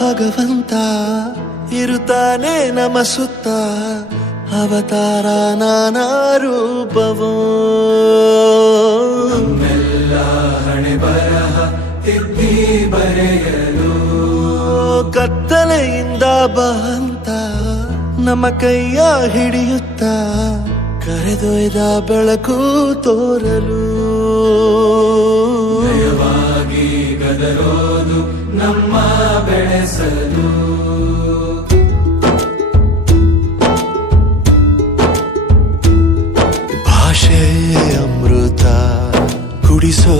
ಭಗವಂತ ಇರುತ್ತಾನೆ ನಮ್ಮ ಸುತ್ತ, ಅವತಾರ ನಾನಾ ರೂಪವೋ. ನಮ್ಮೆಲ್ಲ ಹಣೆ ಬರಹ ತಿದ್ದಿ ಬರೆಯಲು ಕತ್ತಲೆಯಿಂದ ಬಂತ ನಮ್ಮ ಕೈಯ ಹಿಡಿಯುತ್ತ, ಕರೆದೊಯ್ದ ಬೆಳಕು ತೋರಲು. ನಯವಾಗಿ ಗದರೋದು ನಮ್ಮ ಬೆಳೆಸಲು. ಭಾಷೆ ಅಮೃತ ಕುಡಿಸೋ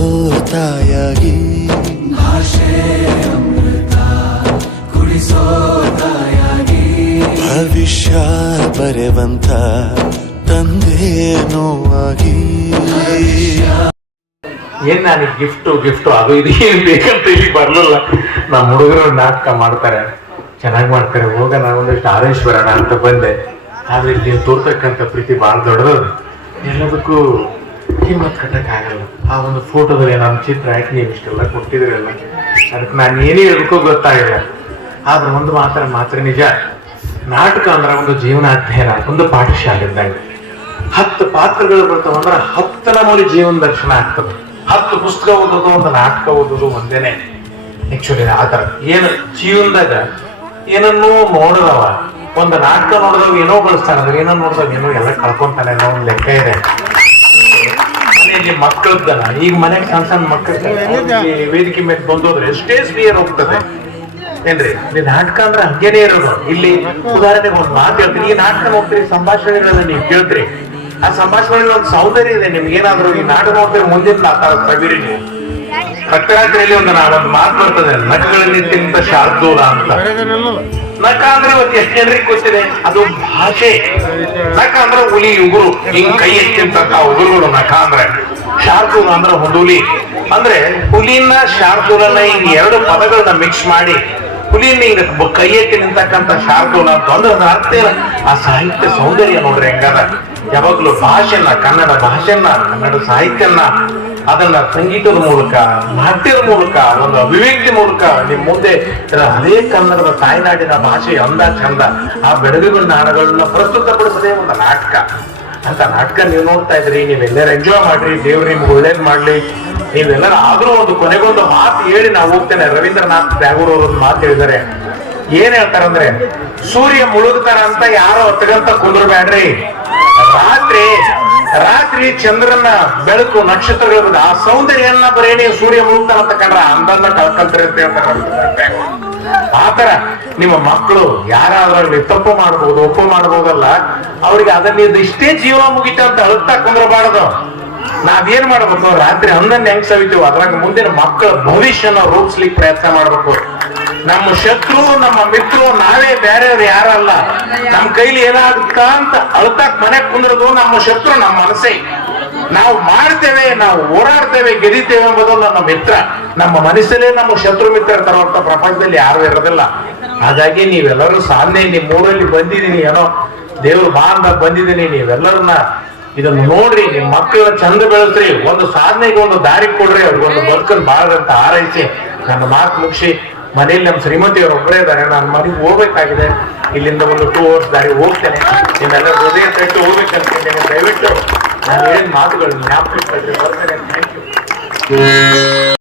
ತಾಯಾಗಿ, ಭಾಷೆ ಅಮೃತ ಕುಡಿಸೋ ತಾಯಾಗಿ, ಭವಿಷ್ಯ ಬರೆವಂತ ತಂದೇನೋ ಆಗಿ. ಏನ್ ನನಗೆ ಗಿಫ್ಟು ಅದು ಇದು ಏನ್ ಬೇಕಂತ ಇಲ್ಲಿ ಬರ್ಲಿಲ್ಲ. ನಮ್ಮ ಹುಡುಗರು ನಾಟಕ ಮಾಡ್ತಾರೆ, ಚೆನ್ನಾಗಿ ಮಾಡ್ತಾರೆ, ಹೋಗೋಣ ಒಂದಷ್ಟು ಆರೇಶ್ ಬರೋಣ ಅಂತ ಬಂದೆ. ಆದ್ರೆ ಇಲ್ಲಿ ನೀವು ತೋರ್ತಕ್ಕಂಥ ಪ್ರೀತಿ ಭಾಳ ದೊಡ್ಡದು, ಎಲ್ಲದಕ್ಕೂ ಕಿಮ್ಮತ್ ಕಟ್ಟಕ್ಕಾಗಲ್ಲ. ಆ ಒಂದು ಫೋಟೋದಲ್ಲಿ ನಮ್ಮ ಚಿತ್ರ ಹಾಕಿ ನೀವು ಇಷ್ಟೆಲ್ಲ ಕೊಟ್ಟಿದ್ರಲ್ಲ, ಅದಕ್ಕೆ ನಾನು ಏನೇ ಹೇಳ್ಕೋ ಗೊತ್ತಾಗಿಲ್ಲ. ಆದ್ರೆ ಒಂದು ಮಾತ್ರ ನಿಜ, ನಾಟಕ ಅಂದ್ರೆ ಒಂದು ಜೀವನಾಧ್ಯಯನ, ಒಂದು ಪಾಠಶಾಲೆ ಇದ್ದಂಗೆ. 10 ಪಾತ್ರಗಳು ಬರ್ತಾವಂದ್ರೆ 10 ನಮೂಲಿ ಜೀವನ ದರ್ಶನ ಆಗ್ತದೆ. 10 ಪುಸ್ತಕ ಓದೋದು, ಒಂದು ನಾಟಕ ಓದೋದು ಒಂದೇನೆ. ಆಕ್ಚುಲಿ ಆತರ ಏನು ಜೀವನದಾಗ ಏನನ್ನೂ ನೋಡಿದವ, ಒಂದು ನಾಟಕ ನೋಡಿದವ ಏನೋ ಬಳಸ್ತಾನೆ, ಅದ್ರ ಏನೋ ನೋಡಿದವ ಏನೋ ಎಲ್ಲ ಕಳ್ಕೊಂತಾನೆ ಅನ್ನೋ ಒಂದು ಲೆಕ್ಕ ಇದೆ. ಮನೆಯಲ್ಲಿ ಮಕ್ಕಳದ್ದನ ಈಗ ಮನೆಗೆ ಸಣ್ಣ ಮಕ್ಕಳಿಗೆ ವೇದಿಕೆ ಮೇಲೆ ಬಂದೋದ್ರೆ ಸ್ಟೇಜ್ ಫಿಯರ್ ಹೋಗ್ತದೆ ಏನ್ರಿ. ಈ ನಾಟಕ ಅಂದ್ರೆ ಹಂಗೇನೆ ಇರೋದು. ಇಲ್ಲಿ ಉದಾಹರಣೆಗೆ ಒಂದು ಮಾತು ಹೇಳ್ತೀನಿ, ಈ ನಾಟಕ ನೋಡ್ತೀರಿ, ಸಂಭಾಷಣೆಗಳನ್ನ ನೀವು ಕೇಳ್ತೀರಿ, ಆ ಸಂಭಾಷಣೆಗಳಲ್ಲಿ ಒಂದು ಸೌಂದರ್ಯ ಇದೆ. ನಿಮ್ಗೆ ಏನಾದ್ರು ಈ ನಾಟಕ ನೋಡ್ತೀರಿ ಮುಂದಿನ ಸವಿರಿ ನೀವು. ಕಟ್ಟರಾತ್ರಿಯಲ್ಲಿ ಒಂದು ಮಾತು ಬರ್ತದೆ, ನಖಗಳಲ್ಲಿ ತಿಂತ ಶಾರ್ದೂಲ ಅಂತ. ನಖ ಅಂದ್ರೆ ಇವತ್ತು ಎಷ್ಟು ಜನರಿಗೆ ಗೊತ್ತಿದೆ, ಅದು ಭಾಷೆ. ನಖ ಅಂದ್ರೆ ಹುಲಿ ಉಗುರು, ಹಿಂಗ್ ಕೈ ಎತ್ತಿಂತ ಉಗುರುಗಳು ನಖ ಅಂದ್ರೆ. ಶಾರ್ದೂಲ ಅಂದ್ರೆ ಹುಲಿ ಅಂದ್ರೆ ಹುಲಿನ ಶಾರ್ದೂಲನ ಹಿಂಗ್ 2 ಪದಗಳನ್ನ ಮಿಕ್ಸ್ ಮಾಡಿ ಹುಲಿನ ಹಿಂಗ ಕೈ ಎತ್ತಿ ನಿಂತಕ್ಕಂಥ ಶಾರ್ದೂಲ ಅಂತ ಅಂದ್ರೆ ಅದ್ರ ಅರ್ಥ ಆ ಸಾಹಿತ್ಯ ಸೌಂದರ್ಯ ನೋಡ್ರಿ ಹೆಂಗದ. ಯಾವಾಗ್ಲೂ ಭಾಷೆನ, ಕನ್ನಡ ಭಾಷೆನ, ಕನ್ನಡ ಸಾಹಿತ್ಯನ, ಅದನ್ನ ಸಂಗೀತದ ಮೂಲಕ, ನಾಟ್ಯದ ಮೂಲಕ, ಒಂದು ಅಭಿವ್ಯಕ್ತಿ ಮೂಲಕ ನಿಮ್ ಮುಂದೆ ಅದೇ ಕನ್ನಡದ ತಾಯ್ನಾಡಿನ ಭಾಷೆ ಅಂದ ಚಂದ ಆ ಬೆಳಗುಗಳ ನಾಡಗಳನ್ನ ಪ್ರಸ್ತುತಪಡಿಸದೇ ಒಂದು ನಾಟಕ. ಅಂತ ನಾಟಕ ನೀವು ನೋಡ್ತಾ ಇದ್ರಿ, ನೀವೆಲ್ಲರೂ ಎಂಜಾಯ್ ಮಾಡ್ರಿ, ದೇವ್ರು ನಿಮ್ಗೆ ಒಳ್ಳೇದ್ ಮಾಡ್ಲಿ. ನೀವೆಲ್ಲರೂ ಆದ್ರೂ ಒಂದು ಕೊನೆಗೊಂದು ಮಾತು ಹೇಳಿ ನಾವು ಹೋಗ್ತೇನೆ. ರವೀಂದ್ರನಾಥ್ ಟ್ಯಾಗೋರ್ ಅವರು ಒಂದು ಮಾತು ಹೇಳಿದ್ದಾರೆ. ಏನ್ ಹೇಳ್ತಾರಂದ್ರೆ, ಸೂರ್ಯ ಮುಳುಗ್ತಾರ ಅಂತ ಯಾರೋ ಹೊತ್ತಗಂತ ಕುಂದ್ರಬೇಡ್ರಿ. ರಾತ್ರಿ ಚಂದ್ರನ ಬೆಳಕು, ನಕ್ಷತ್ರಗಳ ಆ ಸೌಂದರ್ಯನ್ನ ಬರೀ ನೀವು ಸೂರ್ಯ ಮುಳುಗ್ತಾರ ಅಂತ ಕಂಡ್ರೆ ಅಂದನ್ನ ಕಳ್ಕೊಂತಾರೆ ಅಂತ ಹೇಳ್ತಾರೆ. ಆತರ ನಿಮ್ಮ ಮಕ್ಕಳು ಯಾರಾದ್ರಲ್ಲಿ ತಪ್ಪು ಮಾಡ್ಬೋದು, ಒಪ್ಪು ಮಾಡ್ಬೋದಲ್ಲ, ಅವ್ರಿಗೆ ಅದನ್ನ ಇಷ್ಟೇ ಜೀವನ ಮುಗಿತ ಅಂತ ಅಳುತ್ತಾ ಕುಂದ್ರಬಾರದು. ನಾವೇನ್ ಮಾಡ್ಬೇಕು, ರಾತ್ರಿ ಅಂದನ್ನ ಹೆಂಗ್ ಸವಿತೀವಿ ಅದ್ರಾಗ ಮುಂದಿನ ಮಕ್ಕಳ ಭವಿಷ್ಯನ ರೂಪಿಸ್ಲಿಕ್ಕೆ ಪ್ರಯತ್ನ ಮಾಡ್ಬೇಕು. ನಮ್ಮ ಶತ್ರು, ನಮ್ಮ ಮಿತ್ರರು ನಾವೇ, ಬೇರೆಯವ್ರು ಯಾರಲ್ಲ. ನಮ್ಮ ಕೈಲಿ ಏನಾಗುತ್ತಾ ಅಂತ ಅಳ್ತಾಕ್ ಮನೆ ಕುಂದ್ರದು ನಮ್ಮ ಶತ್ರು ನಮ್ಮ ಮನಸ್ಸೇ. ನಾವು ಮಾಡ್ತೇವೆ, ನಾವು ಹೋರಾಡ್ತೇವೆ, ಗೆದಿತೇವೆ ಎಂಬುದು ನಮ್ಮ ಮಿತ್ರ. ನಮ್ಮ ಮನಸ್ಸಲ್ಲೇ ನಮ್ಮ ಶತ್ರು ಮಿತ್ರ ತರುವಂತ ಪ್ರಪಂಚದಲ್ಲಿ ಯಾರು ಇರೋದಿಲ್ಲ. ಹಾಗಾಗಿ ನೀವೆಲ್ಲರೂ ಸಾಧನೆ, ನಿಮ್ ಊರಲ್ಲಿ ಬಂದಿದ್ದೀನಿ, ಏನೋ ದೇವ್ರು ಬಾ ಅಂತ ಬಂದಿದ್ದೀನಿ. ನೀವೆಲ್ಲರನ್ನ ಇದನ್ನು ನೋಡ್ರಿ, ನಿಮ್ ಮಕ್ಕಳನ್ನ ಚಂದ ಬೆಳೆಸ್ರಿ, ಒಂದು ಸಾಧನೆಗೆ ಒಂದು ದಾರಿ ಕೊಡ್ರಿ, ಅವ್ರಿಗೊಂದು ಬದುಕನ್ನು ಬಾಳದಂತ ಹಾರೈಸಿ ನನ್ನ ಮಾತು ಮುಗಿಸಿ ಮನೇಲಿ ನಮ್ಮ ಶ್ರೀಮತಿಯವರು ಒಬ್ಬರೇ ಇದ್ದಾರೆ. ನಾನು ಮನೆಗೆ ಹೋಗ್ಬೇಕಾಗಿದೆ, ಇಲ್ಲಿಂದ ಒಂದು 2 hours ದಾರಿ ಹೋಗ್ತೇನೆ. ನಿಮ್ಮೆಲ್ಲರೂ ಹೃದಯ ತಟ್ಟು ಹೋಗ್ಬೇಕಂತಿದ್ದೇನೆ. ದಯವಿಟ್ಟು ನಾನು ಹೇಳಿದ ಮಾತುಗಳು ಜ್ಞಾಪಕ ಬರ್ತೇನೆ. Thank you.